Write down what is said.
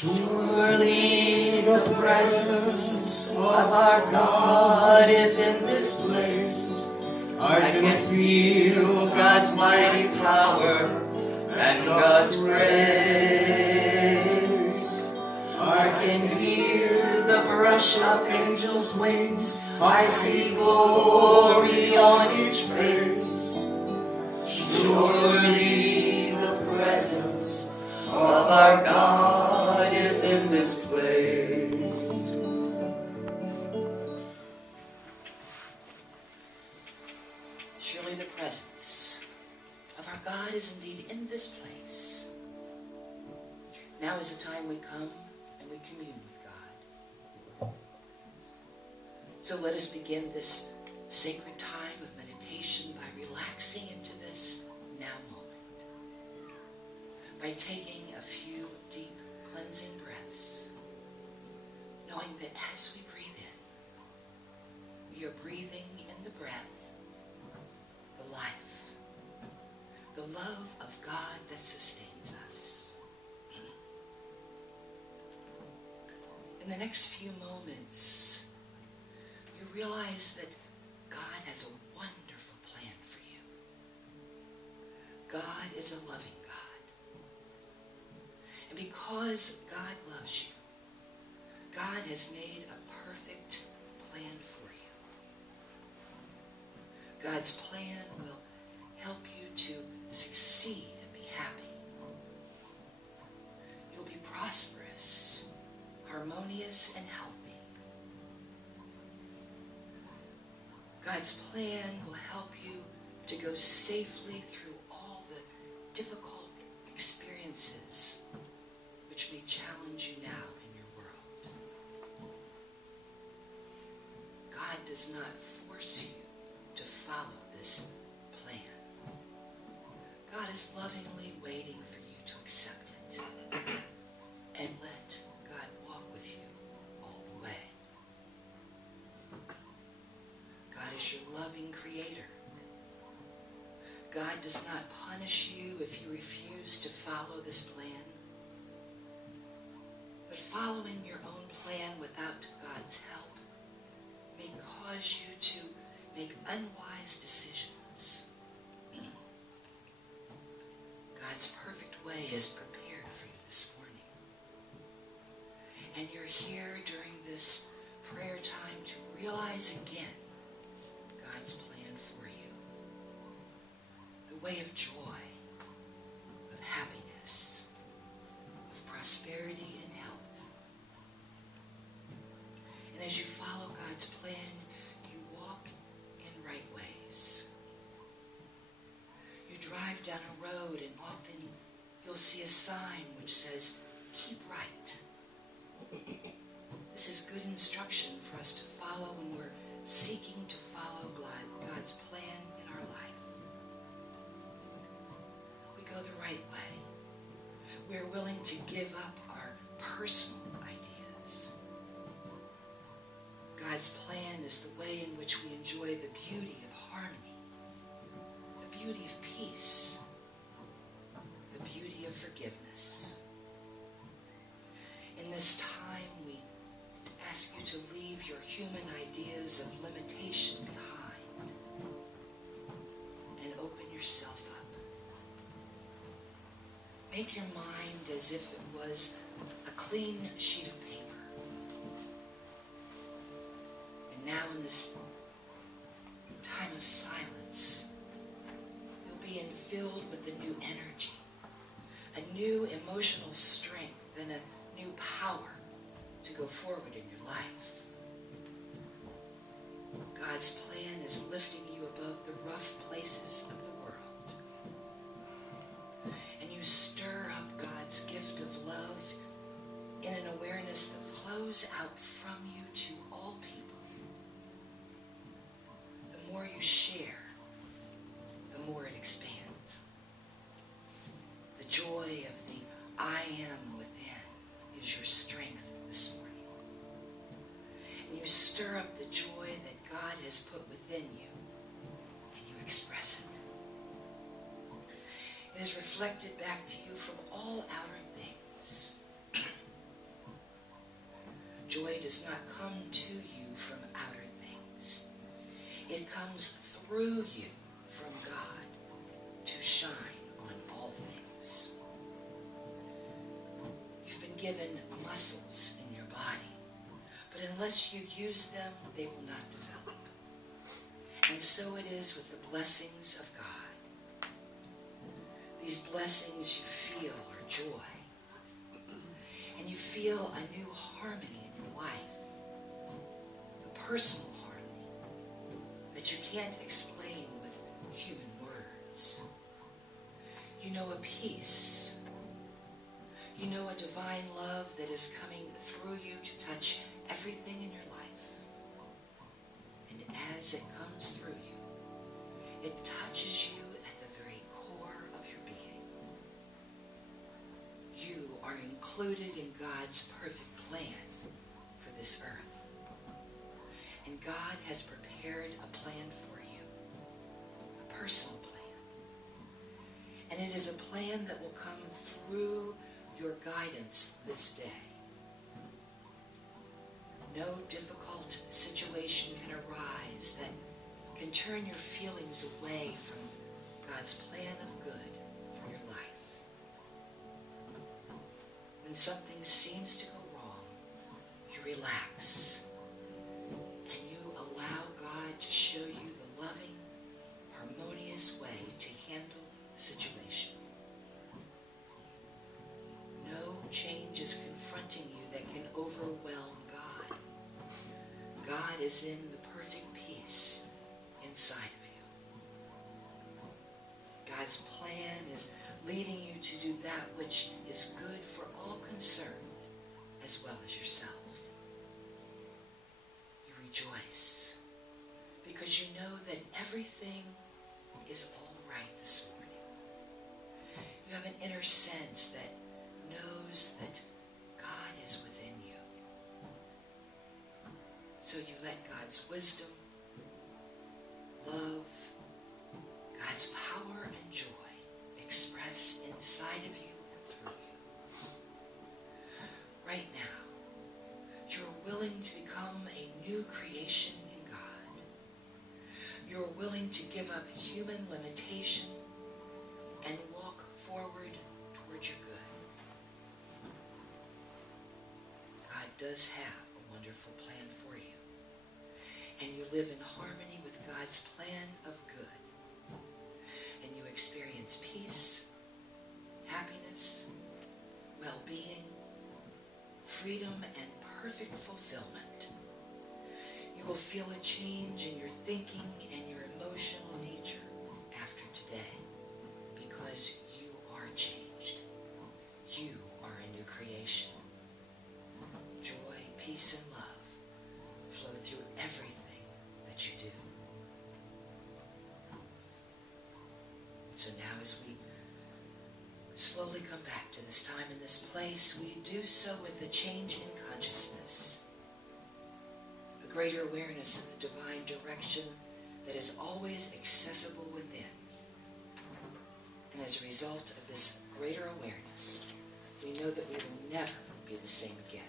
Surely the presence of our God is in this place. I can feel God's mighty power and God's grace. I can hear the brush of angels' wings. I see glory on each face. Surely the presence of our God is in this place. Surely the presence of our God is indeed in this place. Now is the time we come and we commune with God. So let us begin this sacred time of meditation by relaxing into this now moment. By taking a few deep cleansing breaths, knowing that as we breathe in, we are breathing in the breath, the life, the love of God that sustains us. In the next few moments, you realize that God has a wonderful plan for you. God is a loving God. And because God loves you, God has made a perfect plan for you. God's plan will help you to succeed and be happy. You'll be prosperous, harmonious, and healthy. God's plan will help you to go safely through all the difficult experiences which may challenge you now in your world. God does not force you to follow this plan. God is lovingly waiting for you to accept it and let God walk with you all the way. God is your loving creator. God does not punish you if you refuse to follow this plan. But following your own plan without God's help may cause you to make unwise decisions. God's perfect way is prepared for you this morning. And you're here during this prayer time to realize again God's plan for you. The way of joy, of happiness, of prosperity and health. And as you follow God's plan, you walk in right ways. You drive down a road and often you'll see a sign which says, "Keep right." This is good instruction for us to follow when we're seeking to follow God's plan in our life. We go the right way. We're willing to give up our personal ideas. God's plan is the way in which we enjoy the beauty of harmony, the beauty of peace, the beauty of forgiveness. In this time, we ask you to leave your human ideas of limitation behind and open yourself up. Make your mind as if it was a clean sheet of paper. And now in this time of silence, you'll be filled with a new energy, a new emotional strength, and a new power to go forward in your life. God's plan is lifting you above the rough places of the world. And you stir up God's gift of love in an awareness that flows out from you to all people. The more you share, the more it expands. The joy of the I am within is your strength this morning. And you stir up the joy that God has put within you, and you express it. It is reflected back to you from all outer things. joy does not come to you from outer things. It comes through you from God to shine on all things. You've been given muscles in your body, but unless you use them, they will not develop. And so it is with the blessings of God. These blessings you feel are joy. And you feel a new harmony in your life. A personal harmony that you can't explain with human words. You know a peace. You know a divine love that is coming through you to touch everything in your life. And as it comes through you, it touches you at the very core of your being. You are included in God's perfect plan for this earth. And God has prepared a plan for you, a personal plan. And it is a plan that will come through your guidance this day. No difficult situation can arise that can turn your feelings away from God's plan of good for your life. When something seems to go wrong, you relax and you allow God to show you the loving, harmonious way to handle the situation. No change is confronting you that can overwhelm God. God is in the perfect peace inside of you. God's plan is leading you to do that which is good for all concerned as well as yourself. You rejoice because you know that everything is all right this morning. You have an inner sense that knows that God is within you. So you let God's wisdom, love, God's power and joy express inside of you and through you. Right now, you're willing to become a new creation in God. You're willing to give up human limitation and walk forward toward your good. God does have a wonderful plan for you. And you live in harmony with God's plan of good. And you experience peace, happiness, well-being, freedom, and perfect fulfillment. You will feel a change in your thinking and your emotional nature after today because you are changed. You are a new creation. Joy, peace, and love flow through everything that you do. So now as we slowly come back to this time and this place, we do so with a change in consciousness, a greater awareness of the divine direction that is always accessible within. And as a result of this greater awareness, we know that we will never be the same again.